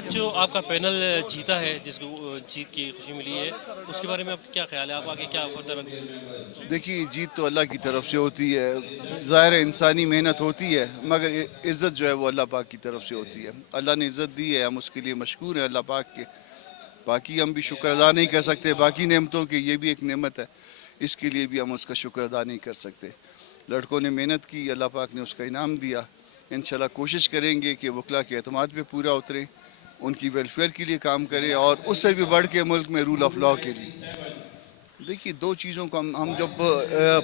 آج جو آپ کا پینل جیتا ہے، جس کو جیت کی خوشی ملی ہے، اس کے بارے میں آپ کیا خیال ہے؟ آپ آگے کیا فردر؟ دیکھیے جیت تو اللہ کی طرف سے ہوتی ہے، ظاہر انسانی محنت ہوتی ہے، مگر عزت جو ہے وہ اللہ پاک کی طرف سے ہوتی ہے۔ اللہ نے عزت دی ہے، ہم اس کے لیے مشکور ہیں اللہ پاک کے۔ باقی ہم بھی شکر ادا نہیں کر سکتے باقی نعمتوں کے، یہ بھی ایک نعمت ہے، اس کے لیے بھی ہم اس کا شکر ادا نہیں کر سکتے۔ لڑکوں نے محنت کی، اللہ پاک نے اس کا انعام دیا۔ انشاءاللہ کوشش کریں گے کہ وکلا کے اعتماد پہ پورا اتریں، ان کی ویلفیئر کے لیے کام کریں، اور اس سے بھی بڑھ کے ملک میں رول آف لاء کے لیے۔ دیکھیے دو چیزوں کو ہم جب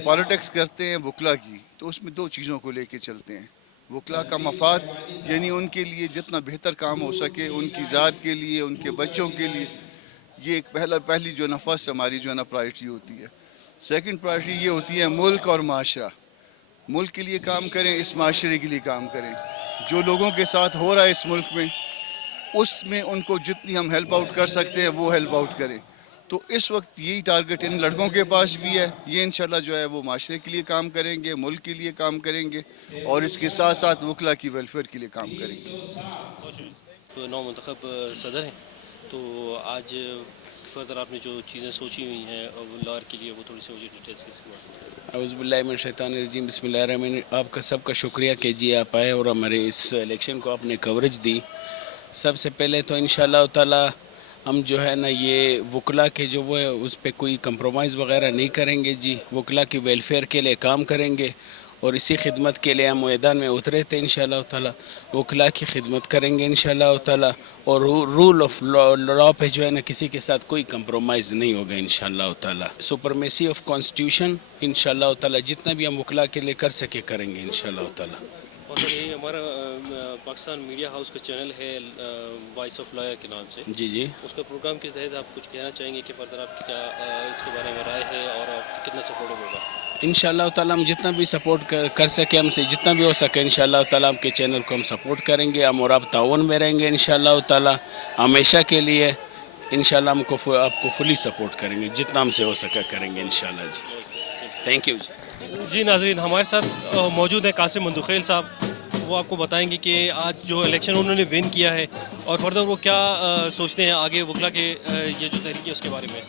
پالیٹکس کرتے ہیں وکلا کی، تو اس میں دو چیزوں کو لے کے چلتے ہیں۔ وکلا کا مفاد، یعنی ان کے لیے جتنا بہتر کام ہو سکے، ان کی ذات کے لیے، ان کے بچوں کے لیے، یہ ایک پہلی جو نا فرسٹ ہماری جو ہے نا پرائرٹی ہوتی ہے۔ سیکنڈ پرائرٹی یہ ہوتی ہے ملک اور معاشرہ۔ ملک کے لیے کام کریں، اس معاشرے کے لیے کام کریں۔ جو لوگوں کے ساتھ ہو رہا ہے اس ملک میں، اس میں ان کو جتنی ہم ہیلپ آؤٹ کر سکتے ہیں وہ ہیلپ آؤٹ کریں۔ تو اس وقت یہی ٹارگٹ ان لڑکوں کے پاس بھی ہے۔ یہ انشاءاللہ جو ہے وہ معاشرے کے لیے کام کریں گے، ملک کے لیے کام کریں گے، اور اس کے ساتھ ساتھ وکلا کی ویلفیئر کے لیے کام کریں گے۔ نو منتخب صدر ہیں، تو آج فردر آپ نے جو چیزیں سوچی ہوئی ہیں لائر کے لیے، وہ تھوڑی سی مجھے ڈیٹیلس کے بات۔ اعوذ باللہ من الشیطان الرجیم، بسم اللہ الرحمن الرحیم۔ آپ کا سب کا شکریہ کہ جی آپ آئے اور ہمارے اس الیکشن کو آپ نے کوریج دی۔ سب سے پہلے تو انشاءاللہ تعالی ہم جو ہے نا یہ وکلا کے جو وہ ہے اس پہ کوئی کمپرومائز وغیرہ نہیں کریں گے جی۔ وکلا کی ویلفیئر کے لیے کام کریں گے، اور اسی خدمت کے لیے ہم میدان میں اترے تھے انشاءاللہ تعالی۔ وکلا کی خدمت کریں گے انشاءاللہ تعالی، اور رول آف لاء پہ جو ہے نا کسی کے ساتھ کوئی کمپرومائز نہیں ہوگا انشاءاللہ تعالی۔ سپرمیسی آف کانسٹیٹیوشن انشاءاللہ تعالی جتنا بھی ہم وکلا کے لیے کر سکے کریں گے انشاءاللہ تعالی۔ اور سر یہ ہمارا پاکستان میڈیا ہاؤس کا چینل ہے وائس آف لائر کے نام سے، جی جی، اس کا پروگرام کے تحت آپ کچھ کہنا چاہیں گے کہ فردر آپ کی کیا اس کے بارے میں رائے ہے، اور آپ کتنا سپورٹ ہوگا؟ انشاءاللہ تعالی ہم جتنا بھی سپورٹ کر سکے، ہم سے جتنا بھی ہو سکے انشاءاللہ تعالی آپ کے چینل کو ہم سپورٹ کریں گے، ہم اور آپ تعاون میں رہیں گے انشاءاللہ تعالی ہمیشہ کے لیے۔ انشاءاللہ ہم کو آپ کو فلی سپورٹ کریں گے، جتنا ہم سے ہو سکے کریں گے انشاءاللہ جی۔ تھینک یو جی۔ جی ناظرین، ہمارے ساتھ موجود ہیں قاسم مندوخیل صاحب، وہ آپ کو بتائیں گے کہ آج جو الیکشن انہوں نے ون کیا ہے، اور فردر وہ کیا سوچتے ہیں آگے وکلا کے یہ جو تحریک ہے اس کے بارے میں۔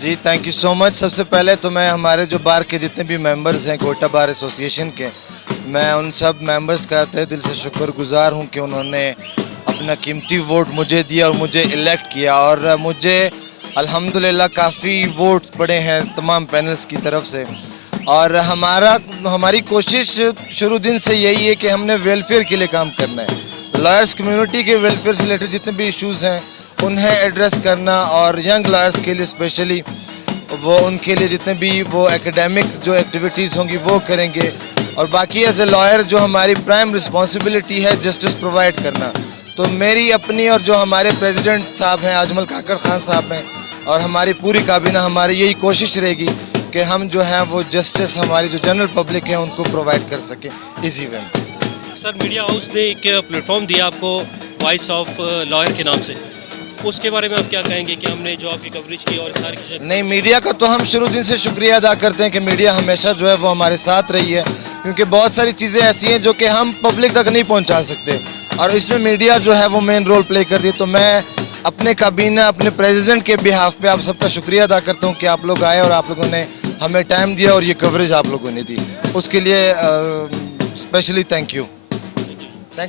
جی تھینک یو سو مچ۔ سب سے پہلے تو میں ہمارے جو بار کے جتنے بھی ممبرز ہیں کوئٹہ بار ایسوسیشن کے، میں ان سب ممبرز کا تہ دل سے شکر گزار ہوں کہ انہوں نے اپنا قیمتی ووٹ مجھے دیا اور مجھے الیکٹ کیا، اور مجھے الحمدللہ کافی ووٹس پڑے ہیں تمام پینلز کی طرف سے۔ اور ہماری کوشش شروع دن سے یہی ہے کہ ہم نے ویلفیئر کے لیے کام کرنا ہے۔ لائرز کمیونٹی کے ویلفیئر سے ریلیٹڈ جتنے بھی ایشوز ہیں انہیں ایڈریس کرنا، اور ینگ لائرز کے لیے اسپیشلی وہ ان کے لیے جتنے بھی وہ ایکیڈیمک جو ایکٹیویٹیز ہوں گی وہ کریں گے، اور باقی ایز اے لائر جو ہماری پرائم رسپانسبلٹی ہے جسٹس پرووائڈ کرنا۔ تو میری اپنی اور جو ہمارے پریزیڈنٹ صاحب ہیں اجمل کاکڑ خان صاحب ہیں، اور ہماری پوری کابینہ، ہماری یہی کوشش رہے گی کہ ہم جو ہیں وہ جسٹس ہماری جو جنرل پبلک ہے ان کو پرووائڈ کر سکیں ایزی وے میں۔ سر میڈیا ہاؤس نے ایک پلیٹ فارم دیا آپ کو وائس آف لائر کے نام سے، اس کے بارے میں آپ کیا کہیں گے کہ ہم نے جو آپ کی کوریج کی اور ساری چیزیں؟ نہیں، میڈیا کا تو ہم شروع دن سے شکریہ ادا کرتے ہیں کہ میڈیا ہمیشہ جو ہے وہ ہمارے ساتھ رہی ہے، کیونکہ بہت ساری چیزیں ایسی ہیں جو کہ ہم پبلک تک نہیں پہنچا سکتے، اور اس میں میڈیا جو ہے وہ مین رول پلے کر دی۔ تو میں اپنے کابینہ، اپنے پریزیڈنٹ کے بہاف پہ آپ سب کا شکریہ ادا کرتا ہوں کہ آپ لوگ آئے اور آپ لوگوں نے ہمیں ٹائم دیا اور یہ کوریج آپ لوگوں نے دی، اس کے لیے اسپیشلی تھینک یو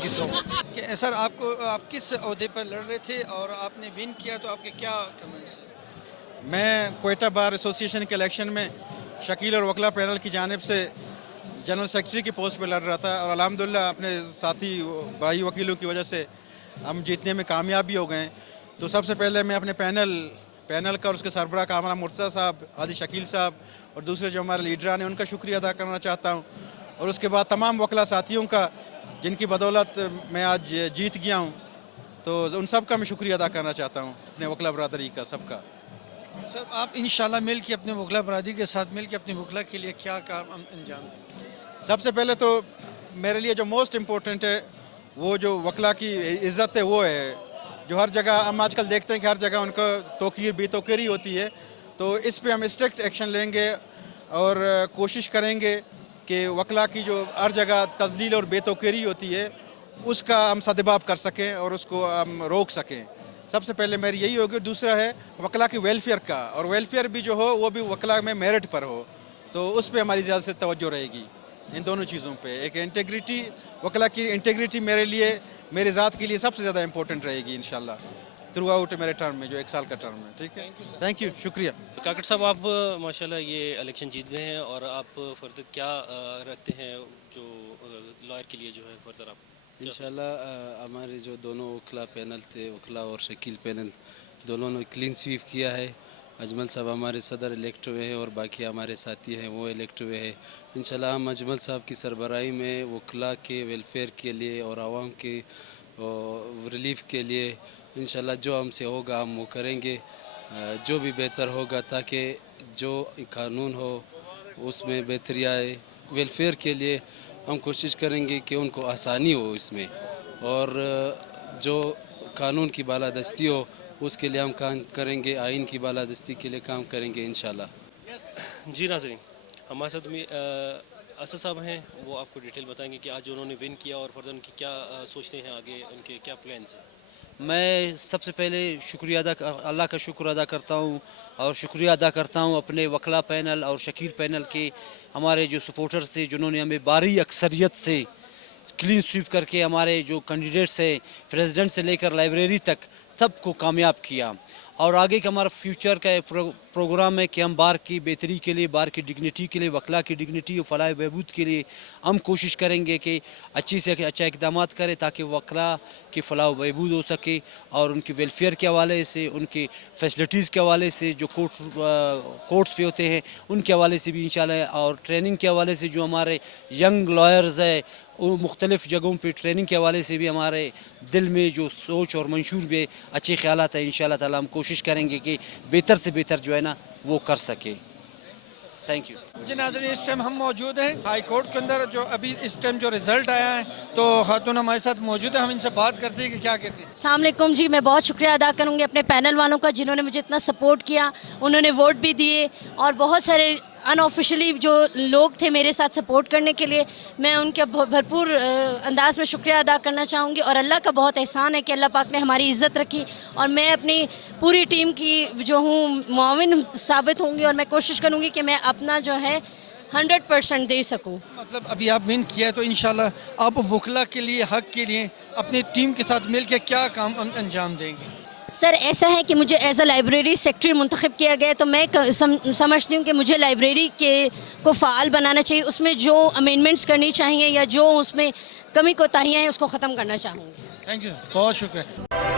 سو مچ۔ سر آپ کس عہدے پر لڑ رہے تھے اور آپ نے ون کیا، تو آپ کے کیا کمنٹس ہیں؟ میں کوئٹہ بار ایسوسیشن کے الیکشن میں شکیل اور وکلا پینل کی جانب سے جنرل سیکرٹری کی پوسٹ پہ لڑ رہا تھا، اور الحمدللہ اپنے ساتھی بھائی وکیلوں کی وجہ سے ہم جیتنے میں کامیاب بھی ہو گئے ہیں۔ تو سب سے پہلے میں اپنے پینل کا اور اس کے سربراہ کامران مرتضیٰ صاحب، عادی شکیل صاحب اور دوسرے جو ہمارے لیڈران ہیں ان کا شکریہ ادا کرنا چاہتا ہوں، اور اس کے بعد تمام وکلا ساتھیوں کا جن کی بدولت میں آج جیت گیا ہوں، تو ان سب کا میں شکریہ ادا کرنا چاہتا ہوں، اپنے وکلا برادری کا سب کا۔ سر آپ انشاءاللہ مل کے اپنے وکلا برادری کے ساتھ مل کے اپنے وکلا کے لیے کیا کام انجام دیں؟ سب سے پہلے تو میرے لیے جو موسٹ امپورٹنٹ ہے وہ جو وکلا کی عزت ہے وہ ہے، جو ہر جگہ ہم آج کل دیکھتے ہیں کہ ہر جگہ ان کو توقیر بے توقیری ہوتی ہے، تو اس پہ ہم اسٹرکٹ ایکشن لیں گے اور کوشش کریں گے کہ وکلا کی جو ہر جگہ تذلیل اور بے توقیری ہوتی ہے اس کا ہم سدباب کر سکیں اور اس کو ہم روک سکیں. سب سے پہلے میری یہی ہوگی. دوسرا ہے وکلا کی ویلفیئر کا, اور ویلفیئر بھی جو ہو وہ بھی وکلا میں میرٹ پر ہو, تو اس پہ ہماری زیادہ سے توجہ رہے گی. ان دونوں چیزوں پہ ایک انٹیگریٹی, وکلا کی انٹیگریٹی میرے لیے, میرے ذات کے لیے سب سے زیادہ امپورٹنٹ رہے گی انشاءاللہ تھرو آؤٹ میرے ٹرم میں, جو 1 سال کا ٹرم ہے. ٹھیک ہے, تھینک یو, شکریہ. کاکڑ صاحب آپ ماشاءاللہ یہ الیکشن جیت گئے ہیں, اور آپ فردر کیا رکھتے ہیں جو لائر کے لیے جو ہے فردر آپ؟ انشاءاللہ ہمارے جو دونوں وکلا پینل تھے, وکلا اور شکیل پینل, دونوں نے کلین سویپ کیا ہے. اجمل صاحب ہمارے صدر الیکٹ ہوئے ہیں اور باقی ہمارے ساتھی ہیں وہ الیکٹ ہوئے ہیں. انشاءاللہ ہم اجمل صاحب کی سربراہی میں وکلا کے ویلفیئر کے لیے اور عوام کے ریلیف کے لیے انشاءاللہ جو ہم سے ہوگا ہم وہ کریں گے, جو بھی بہتر ہوگا, تاکہ جو قانون ہو اس میں بہتری آئے. ویلفیئر کے لیے ہم کوشش کریں گے کہ ان کو آسانی ہو اس میں, اور جو قانون کی بالادستی ہو اس کے لیے ہم کام کریں گے, آئین کی بالادستی کے لیے کام کریں گے انشاءاللہ. جی ناظرین, ہمارے ساتھ اسد صاحب ہیں, وہ آپ کو ڈیٹیل بتائیں گے کہ آج انہوں نے ون کیا اور فردر ان کی کیا سوچتے ہیں, آگے ان کے کیا پلانس ہیں. میں سب سے پہلے اللہ کا شکر ادا کرتا ہوں, اور شکریہ ادا کرتا ہوں اپنے وکلا پینل اور شکیل پینل کے ہمارے جو سپورٹرز تھے, جنہوں نے ہمیں بھاری اکثریت سے کلین سویپ کر کے ہمارے جو کینڈیڈیٹس ہیں پریزیڈنٹ سے لے کر لائبریری تک سب کو کامیاب کیا. اور آگے کا ہمارا فیوچر کا پروگرام ہے کہ ہم بار کی بہتری کے لیے, بار کی ڈگنیٹی کے لیے, وکلا کی ڈگنیٹی اور فلاح بہبود کے لیے ہم کوشش کریں گے کہ اچھی سے اچھا اقدامات کریں, تاکہ وکلا کی فلاح و بہبود ہو سکے, اور ان کی ویلفیئر کے حوالے سے, ان کی فیسلٹیز کے حوالے سے جو کورٹس پہ ہوتے ہیں ان کے حوالے سے بھی انشاءاللہ, اور ٹریننگ کے حوالے سے جو ہمارے ینگ لائرز ہیں وہ مختلف جگہوں پہ ٹریننگ کے حوالے سے بھی ہمارے دل میں جو سوچ اور منشور بھی اچھے خیالات ہیں, انشاءاللہ تعالی ہم کوشش کریں گے کہ بہتر سے بہتر جو ہے نا وہ کر سکے. Thank you. جی ناظرین, اس ٹائم ہم موجود ہیں ہائی کورٹ کے اندر, جو ابھی اس ٹائم جو رزلٹ آیا ہے, تو خاتون ہمارے ساتھ موجود ہیں, ہم ان سے بات کرتے ہیں کہ کیا کہتے ہیں. السلام علیکم جی, میں بہت شکریہ ادا کروں گی اپنے پینل والوں کا جنہوں نے مجھے اتنا سپورٹ کیا. انہوں نے ووٹ بھی دیے, اور بہت سارے ان آفیشلی جو لوگ تھے میرے ساتھ سپورٹ کرنے کے لیے, میں ان کا بھرپور انداز میں شکریہ ادا کرنا چاہوں گی. اور اللہ کا بہت احسان ہے کہ اللہ پاک نے ہماری عزت رکھی, اور میں اپنی پوری ٹیم کی جو ہوں معاون ثابت ہوں گی, اور میں کوشش کروں گی کہ میں اپنا جو ہے 100% دے سکوں. مطلب ابھی آپ ون کیا ہے, تو انشاءاللہ آپ وکلا کے لیے, حق کے لیے اپنی ٹیم کے ساتھ مل کے کیا کام انجام دیں گے؟ سر ایسا ہے کہ مجھے ایز اے لائبریری سیکٹری منتخب کیا گیا ہے, تو میں سمجھتی ہوں کہ مجھے لائبریری کو فعال بنانا چاہیے. اس میں جو امینڈمنٹس کرنی چاہیے یا جو اس میں کمی کوتاہیاں ہیں اس کو ختم کرنا چاہوں گی. تھینک یو, بہت شکریہ.